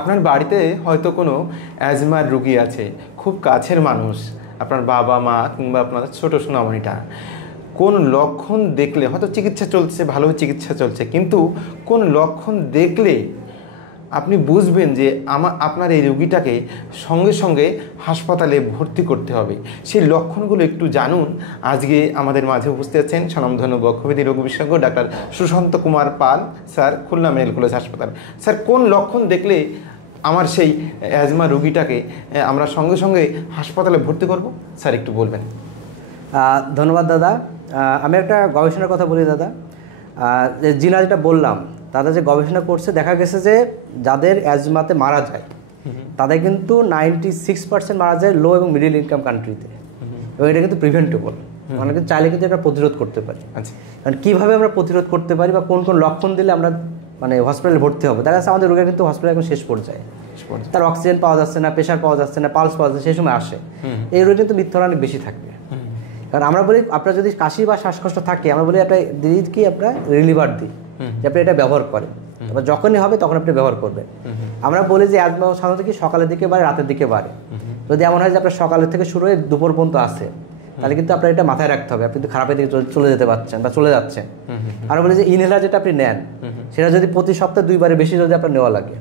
আপনার বাড়িতে হয়তো কোনো অ্যাজমার রুগী আছে, খুব কাছের মানুষ, আপনার বাবা মা কিংবা আপনার ছোট সোনামণিটা। কোন লক্ষণ দেখলে হয়তো চিকিৎসা চলছে, ভালো চিকিৎসা চলছে, কিন্তু কোন লক্ষণ দেখলে আপনি বুঝবেন যে আপনার এই রুগীটাকে সঙ্গে সঙ্গে হাসপাতালে ভর্তি করতে হবে, সেই লক্ষণগুলো একটু জানুন। আজকে আমাদের মাঝে উপস্থিত আছেন স্বনামধন্য বক্ষব্যাধি রোগ বিশেষজ্ঞ doctor Sushanta Kumar Pal sir, Khulna medical college হাসপাতাল। স্যার, কোন লক্ষণ দেখলে আমার সেই অ্যাজমা রুগীটাকে আমরা সঙ্গে সঙ্গে হাসপাতালে ভর্তি করব, স্যার একটু বলবেন? ধন্যবাদ দাদা। আমি একটা গবেষণার কথা বলি দাদা। জিনা যেটা বললাম, তারা যে গবেষণা করছে, দেখা গেছে যে যাদের অ্যাজমাতে মারা যায় তাদের কিন্তু 96% মারা যায় লো এবং মিডিল ইনকাম কান্ট্রিতে, এবং এটা কিন্তু প্রিভেন্টেবল। মানে কিন্তু চাইলে কিন্তু এটা প্রতিরোধ করতে পারি। আচ্ছা, কারণ কীভাবে আমরা প্রতিরোধ করতে পারি বা কোন কোন লক্ষণ দিলে আমরা মানে হসপিটালে ভর্তি হবে। দেখা যাচ্ছে আমাদের রোগীরা কিন্তু হসপিটালে এখন শেষ পর্যায়ে, তার অক্সিজেন পাওয়া যাচ্ছে না, প্রেশার পাওয়া যাচ্ছে না, পালস পাওয়া যাচ্ছে, সেই সময় আসে। এই রোগে কিন্তু মৃত্যুর অনেক বেশি থাকবে। কারণ আমরা বলি আপনার যদি কাশি বা শ্বাসকষ্ট থাকে, আমরা বলি একটা দিদিকে আপনার রিলিভার দিই, যে আপনি এটা ব্যবহার করেন, এবার যখনই হবে তখন আপনি ব্যবহার করবেন। আমরা বলি যে অ্যাজমা সাধারণত কি সকালের দিকে বাড়ে, রাতের দিকে বাড়ে। যদি এমন হয় যে আপনার সকালের থেকে শুরু হয়ে দুপুর পর্যন্ত আসে, তাহলে কিন্তু আপনার এটা মাথায় রাখতে হবে, আপনি কিন্তু খারাপের দিকে চলে যেতে পারছেন বা চলে যাচ্ছেন। আমরা বলি যে ইনহেলার যেটা আপনি নেন, সেটা যদি প্রতি সপ্তাহে 2 বারে বেশি যদি আপনার নেওয়া লাগে,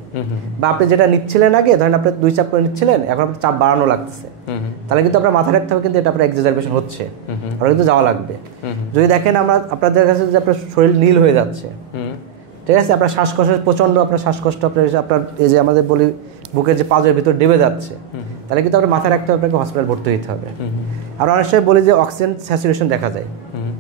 বা আপনি যেটা নিচ্ছিলেন আগে, ধরেন আপনি 2 চাপ করে নিচ্ছিলেন, এখন আপনার চাপ বাড়ানো লাগতেছে, তাহলে কিন্তু আপনার মাথায় রাখতে হবে কিন্তু এটা আপনার এক্সাজারবেশন হচ্ছে, আপনার কিন্তু যাওয়া লাগবে। যদি দেখেন আপনাদের কাছে যে আপনার শরীর নীল হয়ে যাচ্ছে, ঠিক আছে, আপনার শ্বাসকষ্ট প্রচণ্ড, আপনার শ্বাসকষ্ট আপনার এই যে আমাদের বলি বুকের যে পাঁজরের ভিতর ডেবে যাচ্ছে, তাহলে কিন্তু আপনার মাথায় রাখতে হবে আপনাকে হসপিটাল ভর্তি হতে হবে। আর অনেক সময় বলি যে অক্সিজেন স্যাচুরেশন দেখা যায়,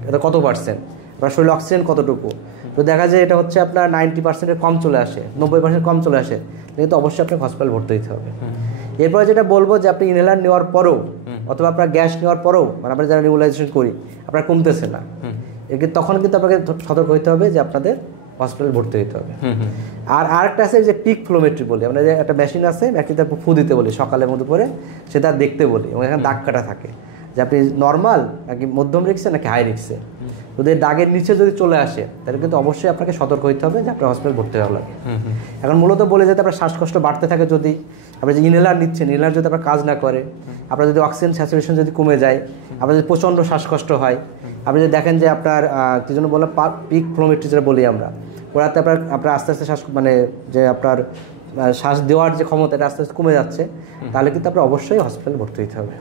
এটা কত পার্সেন্ট, আপনার শরীরে অক্সিজেন কতটুকু। তো দেখা যায় এটা হচ্ছে আপনার 90%-এর কম চলে আসে, 90% কম চলে আসে, কিন্তু অবশ্যই আপনাকে হসপিটাল ভর্তি হতে হবে। এরপরে যেটা বলবো যে আপনি ইনহেলার নেওয়ার পরেও অথবা আপনার গ্যাস নেওয়ার পরেও, মানে আমরা যারা নিউবুলাইজেশন করি, আপনার কমতেছে না, তখন কিন্তু আপনাকে সতর্ক হতে হবে যে আপনাদের হসপিটালে ভর্তি হতে হবে। আর আরেকটা আছে যে পিক ফ্লোমেট্রি বলি, আমরা যে একটা মেশিন আছে, মেশিনটা ফু দিতে বলি সকালের মধ্যে পরে, সেটা দেখতে বলি, এবং এখানে দাগ কাটা থাকে যে আপনি নর্মাল নাকি মধ্যম রিক্সে নাকি হাই রিক্সে। যদি দাগের নিচে যদি চলে আসে, তাহলে কিন্তু অবশ্যই আপনাকে সতর্ক হতে হবে যে আপনার হসপিটাল ভর্তি হওয়া লাগে। এখন মূলত বলে যেতে আপনার শ্বাসকষ্ট বাড়তে থাকে, যদি আপনি যে ইনহেলার নিচ্ছেন, ইনহেলার যদি আপনার কাজ না করে, আপনার যদি অক্সিজেন স্যাচুরেশন যদি কমে যায়, আপনার যদি প্রচণ্ড শ্বাসকষ্ট হয়, আপনি যদি দেখেন যে আপনার কী জন্য বললাম পিক ফ্লোমেট্রি যেটা বলি আমরা, ওরাতে আপনার আস্তে আস্তে শ্বাস মানে যে আপনার শ্বাস দেওয়ার যে ক্ষমতা এটা আস্তে আস্তে কমে যাচ্ছে, তাহলে কিন্তু আপনার অবশ্যই হসপিটালে ভর্তি হতে হবে।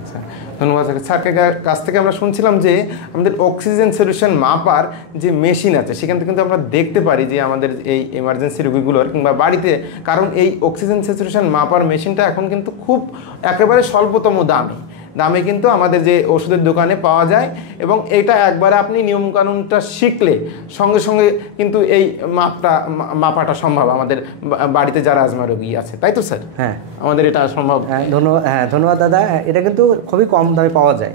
আচ্ছা, ধন্যবাদ স্যারকে। কাছ থেকে আমরা শুনছিলাম যে আমাদের অক্সিজেন স্যাচুরেশন মাপার যে মেশিন আছে, সেখান থেকে কিন্তু আমরা দেখতে পারি যে আমাদের এই এমার্জেন্সি রোগীগুলোর কিংবা বাড়িতে, কারণ এই অক্সিজেন স্যাচুরেশন মাপার মেশিনটা এখন কিন্তু খুব একেবারে স্বল্পতম দামে কিন্তু আমাদের যে ওষুধের দোকানে পাওয়া যায়, এবং এটা একবারে আপনি নিয়মকানুনটা শিখলে সঙ্গে সঙ্গে কিন্তু এই মাপাটা সম্ভব আমাদের বাড়িতে যারা অ্যাজমা রোগী আছে, তাই তো স্যার? হ্যাঁ, আমাদের এটা সম্ভব। ধন্যবাদ দাদা। এটা কিন্তু খুবই কম দামে পাওয়া যায়।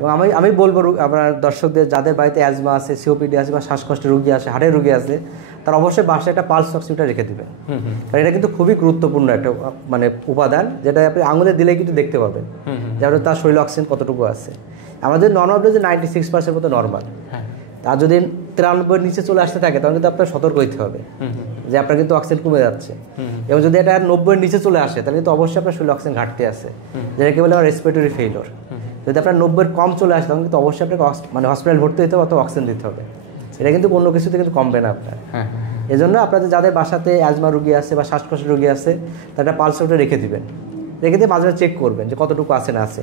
এবং আমি বলবো আপনার দর্শকদের, যাদের বাড়িতে অ্যাজমা আছে, সিওপিডি আছে, বা শ্বাসকষ্টের রোগী আছে, হার্টের রোগী আছে, তার অবশ্যই বাসায় একটা পালস অক্সিমিটার রেখে দেবেন। কারণ এটা কিন্তু খুবই গুরুত্বপূর্ণ একটা মানে উপাদান, যেটা আপনি আঙুলে দিলে কিন্তু দেখতে পাবেন যে তার শরীরে অক্সিজেন কতটুকু আছে। আমাদের নর্মাল যে 96% মতো নর্মাল, তার যদি 93-এর নিচে চলে আসতে থাকে, তখন কিন্তু আপনার সতর্ক হতে হবে যে আপনার কিন্তু অক্সিজেন কমে যাচ্ছে। এবং যদি এটা 90-এর নিচে চলে আসে, তাহলে কিন্তু অবশ্যই আপনার শরীরে অক্সিজেন ঘাটতি আছে, যেটাকে বলে আমার রেসপিরেটরি ফেইলিওর। যদি আপনার 90-এর কম চলে আসে, তখন কিন্তু অবশ্যই আপনাকে মানে হসপিটাল ভর্তি হতে হবে অথবা অক্সিজেন দিতে হবে। এটা কিন্তু অন্য কিছুতে কিন্তু কমবে না আপনার। এই জন্য আপনাদের যাদের বাসাতে অ্যাজমা রোগী আছে বা শ্বাসকষ্টের রোগী আছে, তারা পালস অক্সিমিটার রেখে দিবেন, রেখে দিয়ে মাঝে মাঝে চেক করবেন যে কতটুকু আছে না আছে।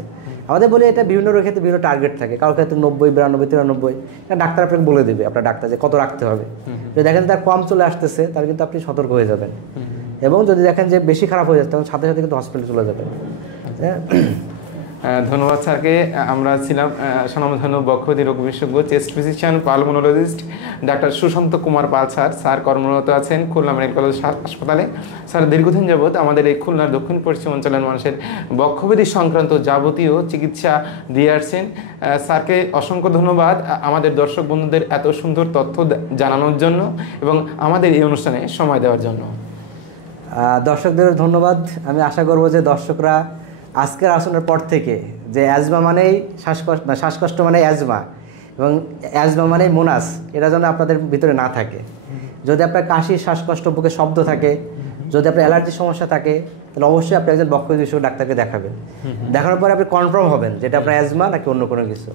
আমাদের বলে এটা বিভিন্ন রোগের ক্ষেত্রে বিভিন্ন টার্গেট থাকে, কারোর ক্ষেত্রে 90, 92, 93, ডাক্তার আপনাকে বলে দেবে, আপনার ডাক্তার যে কত রাখতে হবে। যদি দেখেন তার কম চলে আসতেছে, তাহলে কিন্তু আপনি সতর্ক হয়ে যাবেন, এবং যদি দেখেন যে বেশি খারাপ হয়ে যাচ্ছে, তখন সাথে সাথে কিন্তু হসপিটালে চলে যাবেন। ধন্যবাদ স্যারকে। আমরা ছিলাম স্বনামধন্য বক্ষব্যাধি রোগ বিশেষজ্ঞ, chest physician, pulmonologist doctor Sushanta Kumar Pal sir. Sir কর্মরত আছেন খুলনা মেডিকেল কলেজ হাসপাতালে। স্যার দীর্ঘদিন যাবৎ আমাদের এই খুলনার দক্ষিণ পশ্চিম অঞ্চলের মানুষের বক্ষব্যাধি সংক্রান্ত যাবতীয় চিকিৎসা দিয়ে আসছেন। স্যারকে অসংখ্য ধন্যবাদ আমাদের দর্শক বন্ধুদের এত সুন্দর তথ্য জানানোর জন্য এবং আমাদের এই অনুষ্ঠানে সময় দেওয়ার জন্য। দর্শকদের ধন্যবাদ। আমি আশা করব যে দর্শকরা আজকের আসনের পর থেকে যে অ্যাজমা মানেই শ্বাসকষ্ট মানে অ্যাজমা, এবং অ্যাজমা মানেই মোনাস, এটা যেন আপনাদের ভিতরে না থাকে। যদি আপনার কাশি, শ্বাসকষ্ট, বুকে শব্দ থাকে, যদি আপনার অ্যালার্জির সমস্যা থাকে, তাহলে অবশ্যই আপনি একজন বক্ষব্যাধি বিশেষজ্ঞ ডাক্তারকে দেখাবেন। দেখানোর পরে আপনি কনফার্ম হবেন যেটা আপনার অ্যাজমা নাকি অন্য কোনো কিছু।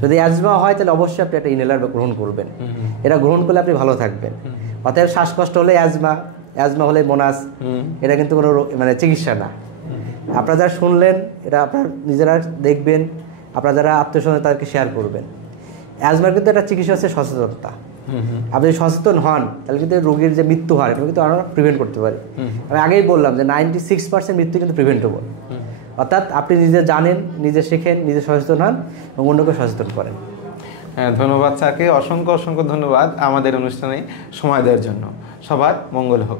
যদি অ্যাজমা হয় তাহলে অবশ্যই আপনি একটা ইনহেলার গ্রহণ করবেন। এটা গ্রহণ করলে আপনি ভালো থাকবেন। অতএব শ্বাসকষ্ট হলে অ্যাজমা হলে মোনাস, এটা কিন্তু কোনো মানে চিকিৎসা না। আপনারা যারা শুনলেন, এটা আপনার নিজেরা দেখবেন, আপনারা যারা আত্মীয়-স্বজন তাদেরকে শেয়ার করবেন। অ্যাজমার কিন্তু একটা চিকিৎসা হচ্ছে সচেতনতা। আপনি যদি সচেতন হন তাহলে কিন্তু রোগীর যে মৃত্যু হয় এটা কিন্তু আমরা প্রিভেন্ট করতে পারি। আমি আগেই বললাম যে 96% মৃত্যু কিন্তু প্রিভেন্টেবল। অর্থাৎ আপনি নিজে জানেন, নিজে শেখেন, নিজে সচেতন হন এবং অন্যকে সচেতন করেন। হ্যাঁ, ধন্যবাদ স্যারকে, অসংখ্য ধন্যবাদ আমাদের অনুষ্ঠানে সময় দেওয়ার জন্য। সবার মঙ্গল হোক।